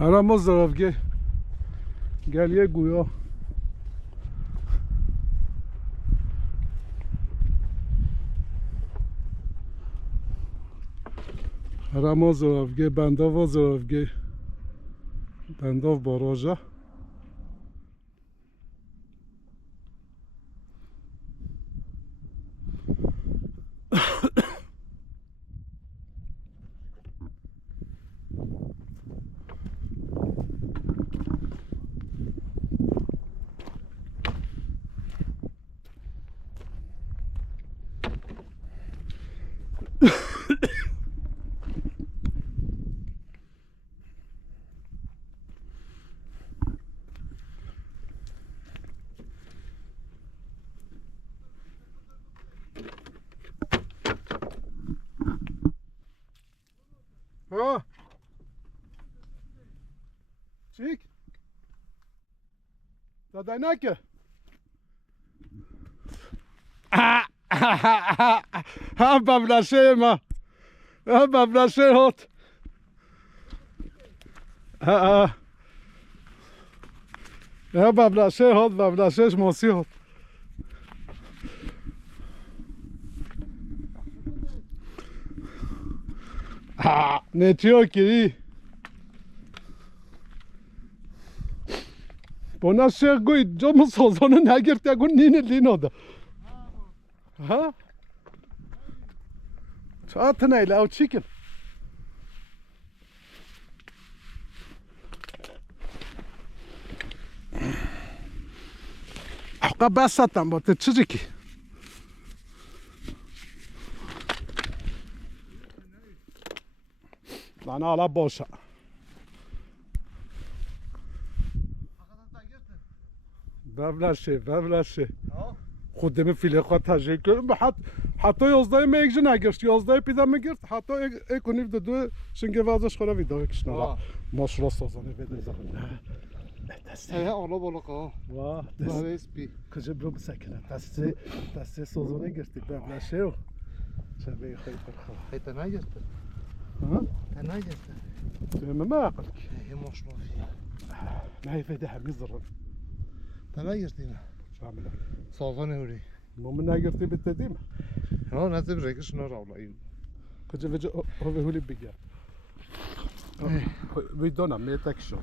هرم زرافگه گلیه گویا هرم زرافگه بنداو زرافگه بنداو باراژا ها چیک دادای نکه ها ببلشه ما ها ببلشه هات ها ببلشه هات ببلشهش ماسی هات نتیو کری بنا شیخ گوی جامو سازانو نگرده گو نینه لینا ده ها چاعت نیله او چیکن حقا بستم با ته چیزی کی من حالا باشه ببلشه خودم فیله خواه تجربه کردم حتی 11 میگه نگرشت 11 پیدا میگرد حتی اکنیف دو شنگه وازش خورا ویدا کشنارا ماشرا سازانه بده زخم He ala balık واه Böyle ispi. کجا برو بسکنه دسته سازانه گرفتی ببلشه و شبه خیلی فرخواه Hayta ne yaptı? ها؟ Ne yaptı? ما عقلك He maşallah. ما هي فايدة هم يضرب Ne yaptı yine? شو عمله؟ Sazan öyle. مو من ناقرتي بالتديمة Ha ne de bir şuna ravlayım. كجا فيجا هو بيقول بيجا بيدونا ميتك شو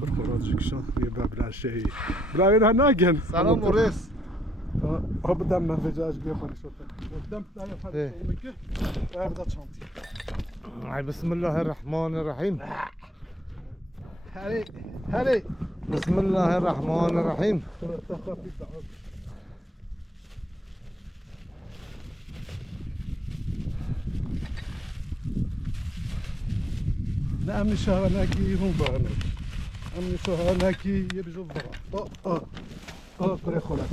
كل خراجك شو يبقى شيء براين هناجن Selam Boris. هو بدم ما فيجا اش بيخوني شو بدم تاعي إيه. فاضي هذا شانتي Ay Bismillahirrahmanirrahim. هلي Bismillahirrahmanirrahim. نعم شهرناكي هم بغنك أمني شهرناكي يبجو الضرع كري خلق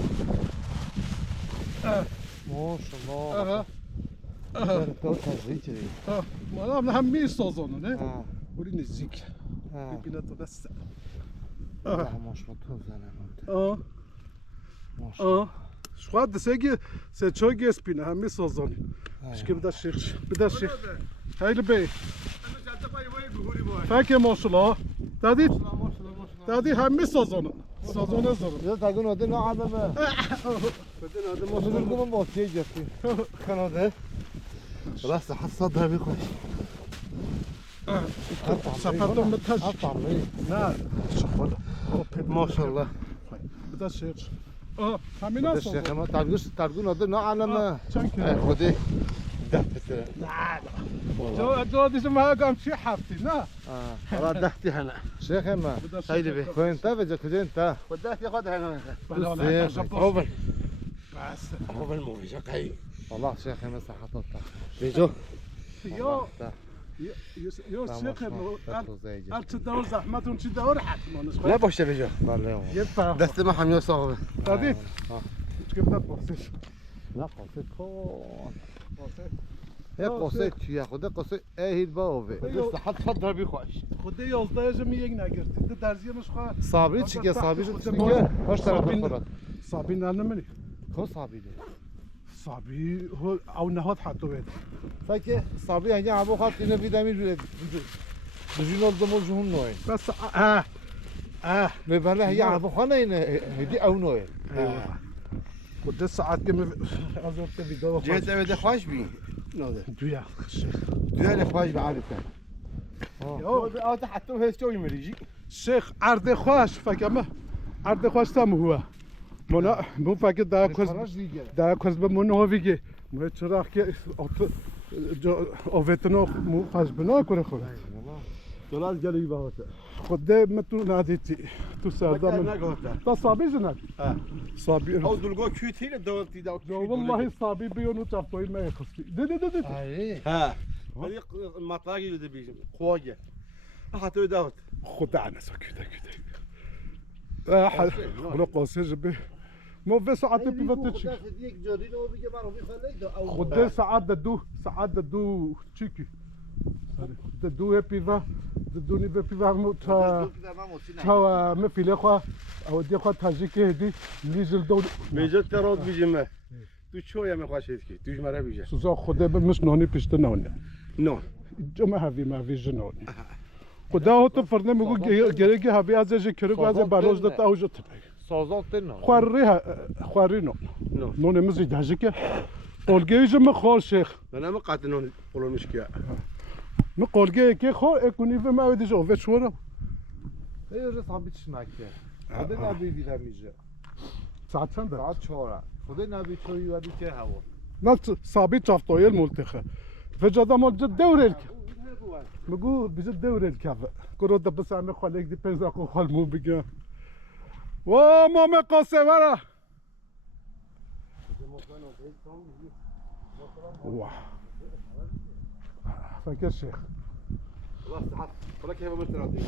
Maşallah. Çok tazıyıcı. ما أنا همي صوزون نه Ha. ولي نزيك Ha. بينا تبس Maşallah tozlanır. Maşallah. شو هاد سيجي سيتشوجي سبينا همي صوزون مش كي بدا الشيخ هاي البي فاكر ما شاء الله دادي همي صوزون زور Ya takın adı ne adamı? Müdür kumun bahçeye gitti. Kanadı. Rasta hassada bir koş. سفرتم بتاش Atarlı. لا شغل Maşallah. بدا الشيخ همي ده ناس الشيخ ما تلقون adı ne adamı? شنكي Hadi. Dehti. جو دي ما قام شي حافتي نا Valla dehti hana. Şeyh ama. Haydi be. Koyunta ve cekudenta. وداك ياخذها هنا Ovel. بس اوفر موفي شقي Allah şeyh ama sıhhat olta. Bejo. يو يو الشيخ انه قال تدور زحمه وتدور حتى ما نسخ لا بوش بيجو Vallahi. يبقى دست ما حميو صاحبه قديت كيف تبصيش Ne qose kon. Ya qose tüya xuda qose ehil baove. صحت تفضل بيخوش خدي يوزدا يجم يك ناگرتي ده درزيه مش خا Sabri çike sabri çike. Hoş tarafı Fırat. صابي نانا مني Ko sabri. صابي هو او نهاد حتى وين Peki sabri hangi abu khat yine bir demir بجي نظموا جهون نوعين بس ببله هي عفو خانه هدي او نوعين خود ساعت که از وقت ویدیو جهت اوه خوش بی ناده دویا دویل خوش به عادتا یا آتا حتی هست جوی مریجی شیخ عرض خوش فکر عرض خوش تام هوا منا مو فکر در کس به من هویگه مو چرا که آوتنا مو پس بنا کنه خود دولار جلوی باهات خود متو نادیتی تو سردام تا صابی جناب صابی او دلگو کیوتیل دولتی دا والله صابي بيونو تابطوي ما يخصي دي ها ولی مطلقی لده بیشم خواهی حتی داوت خدعنا سكوتا كده خلو قاسي جبي مو في ساعات بيفتش یک جاری رو بگه من رو میخواد خد ساعات دو تشيكي دو بيفا دوني بيفا مو تا ما في الاخوه او دي اخوه تاجيكي هدي نيزل دول میجد تراد بیشم تو چویا میخواشید کی توش مرا بیشه سوزا خدا مش نوني بيشتنا نه نه جمع هذه ما في جنون خدا هو تو فرنه مگو گرگی هبی از کرگو از بانوز دتا اوجت سازان تنه خوارینو نه نون مزی داجکه قولگی جم خور شیخ من ما قاتنون قولون مشکیا ما قولگی که خور اکونی و ما ودی جو و شورا یه روز هم بیچ نکه خدا نبی دیدم میشه ساعت چند ساعت 4 خدا نبی چوری ودی که هوا نات ثابت چافتویل ملتخه فجدا مال جد دورل مگو بیز دورل کاف کرو دبس عم خالک دی پیزا کو خال مو بگه و مام قاسه ورا واه فكر شيخ والله صحت ولا كيف مستراتي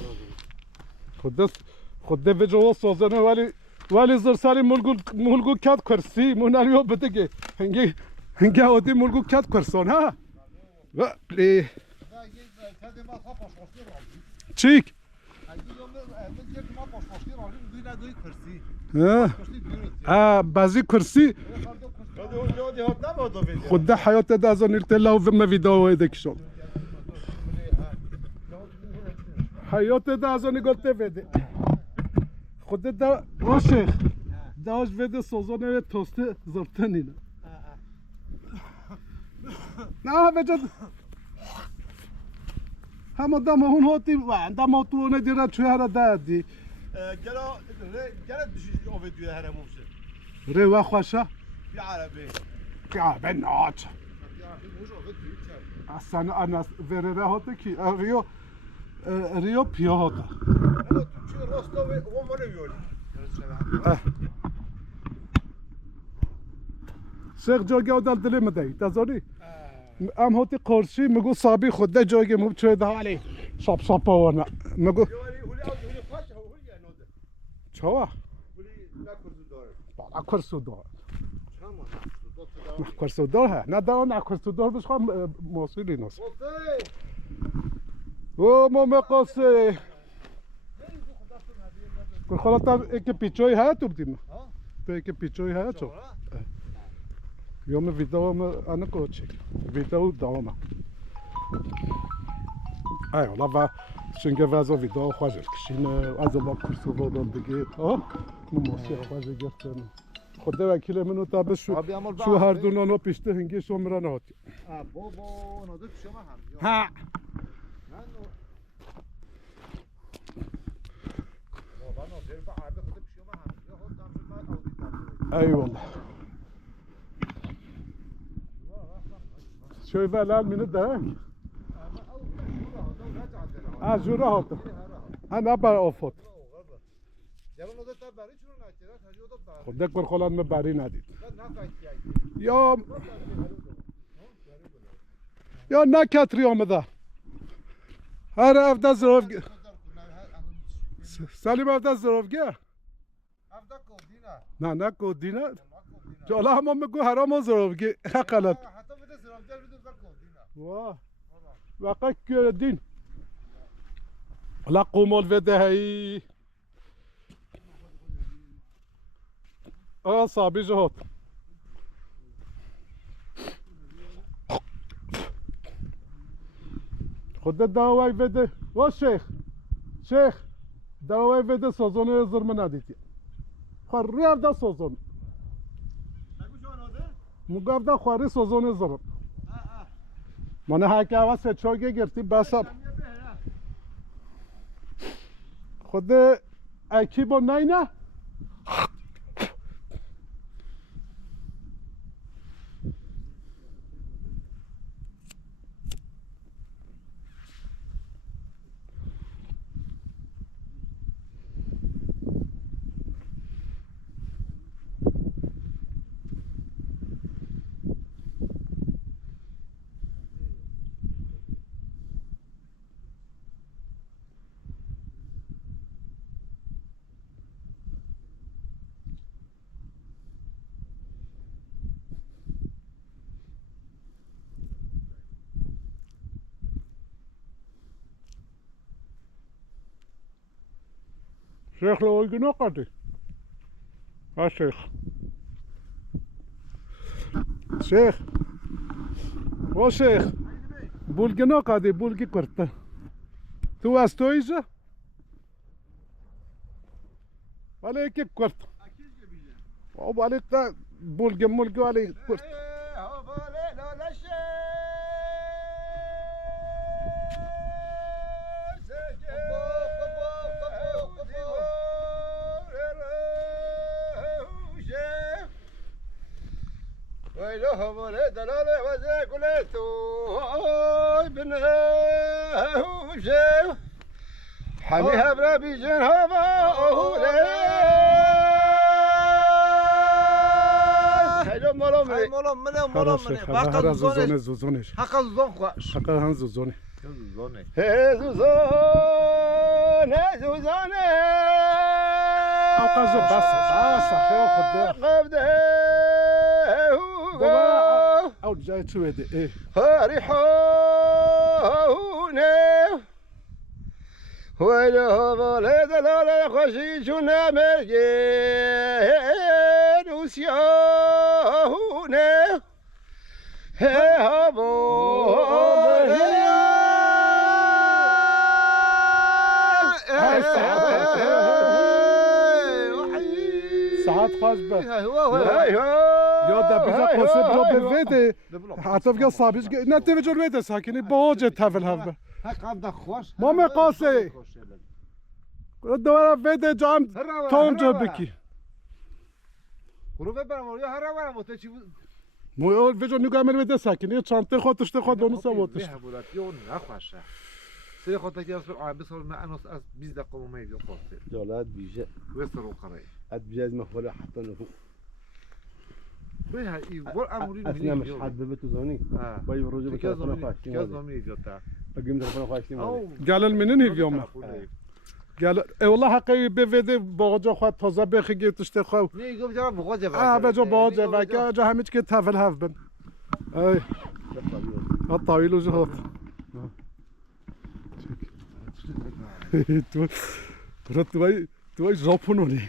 خد فيجو صوزنا ولی زرسالی ملگو کات کرسی منالیو بدگه هنگی آدی ملگو کات کرسون ها ولی چیک بعضی کرسی خود حیات دازون التلا و ما ویدیو ایدک شد حیات دازون گفته بده خود دا شیخ داش بده سوزانه توست زرتنینه نه بجد همه دم هون هاتی و دم تو ندیره چه هر دادی گلا بشی اوه دوی هر موشه روا خوشه بی عربی به ناچ اصلا انا وره هاته کی ریو پیا هاته چه راستا و ما نمیاری شیخ جاگه او دل دلی مدهی تازانی ام هاتی قرشی مگو صابی خود ده جاگه مو چه ده علی شاب شاب آورنا مگو چوا؟ کرسو دار کرسو دار ها نه دار نه کرسو دار بس خواهم موصولی ناس او مام قاسه کل خالا تا ایک پیچوی ها تو بدیم تو ایک پیچوی ها چو یوم ویدیو ما انا کوچک ویدیو داوما ایولا و شنگه وزا ویدیو خواجر کشینه از با کرسو دادم دیگه موسی خواجر گفتن خدا وکیل منو تا به شو هر دونانو پیشته هنگی شمران هاتی بابا ناده شما هم ها اي والله شوي فلان من الدهن جورا هاته انا بر افوت خودك برخلان ما باري ندید یا نکتری آمده هر افته زروفگه سلیم افته زروفگه نه کودینه جالا همه میگو حرام زروفگه حقلت واه وقت کردین لا قومول وده هی صابي جهات خود داوای بده و شیخ داوای بده سازونه زرم ندیدی خوری افدا سازون مگه افدا خوری سازونه زرم من هک آواز چوگه گرتی بساب خود اکی با نه شيخ لو يقولون قدي ها شيخ و شيخ بولگنا قدي بولگی کرده تو از تویجه ولی یکی کرد و ولی بولگ مولگی ولی کرد ويلهم ولد دلاله وزاك ولدتو بنه وشيخ حميها بربي جنها هيلو مولومي هر زوزونه زوزونش حقا زون خواش حقا هم زوزونه زونه زوزونه آقا جو بس خیلی خدا او جای تو بده ای هاريحونه ويله ولد لا خشي شنا مرجين وسيونه هابو ساعت خواست به یا در بیزا قصب جو بویده حتی بگه صابیش نه تیوی جو بویده ساکنی باجه تفل هفته ما مقاسه دوباره ویده جام تام جو بکی قروبه برام یا هر وارم وقتی چی مو ویجو نگاه من ویده ساکنی چانته خود تشته خود دونو سواتش به بولات یون نخواشه سری خود که اصلا عابس ول معنوس از 20 دقیقه ما میدی قصه جالات بيجا ويسروا قري اد بجاز ما ولا حتى نفو بها اي بول امورين اثناء مش حد ببيتو زوني باي رجل كاز بكاز نومي جوتا بقيم درفنا خاشتين قال المنين اليوم قال اي والله حقي بفيدي باجا خود تازه بخی تشته خو ني گفت جواب بغوجه بجا باجا و جا همه که تفل هف بن اي الطويل وجهات تو ژاپنونی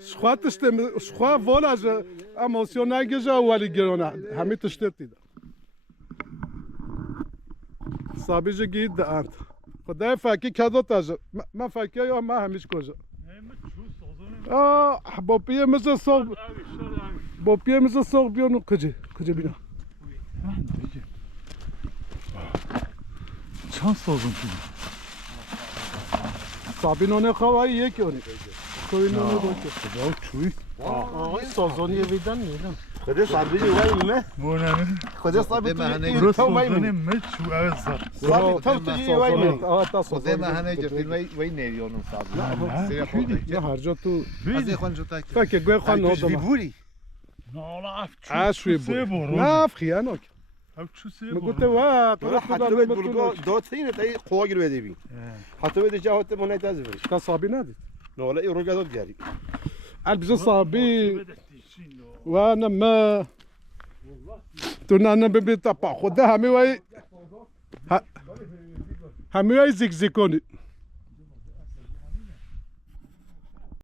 شخوات تشتم شخوا والا اموسیون نگیجه ولی گرونه همه تشتت دیده سابیج گید دانت خدای فاکی کدو تاج ما فاکی یا ما همیش کجا با پیه مثل سوق با پیه مثل سوق بیانو کجا بینا چند سازون تو سابینونه خوایی یکی اونی کوینونه باشه خدا چوی آقای سازونی ویدن میدم خدا صابي وای نه مونم خدا صابي درست بودن مچو اوزا صابي تو تجي وای نه تا خدا ما هنجا في وي نيريون صاب نه هر جا تو از خون جوتا فکر گوی خان نادم بوري نالا افچو عشوی بود نه خیانک افچو سه مگوت وا حتى بيت بلقو دوتين تاي قواجر ودي حتى بيت جاهت من يتازف تا صابی ندید لا ولا يرجع دوت جاري البس صابی و انا ما تونانا ببي تابا خدا همي وای زیک زیکونی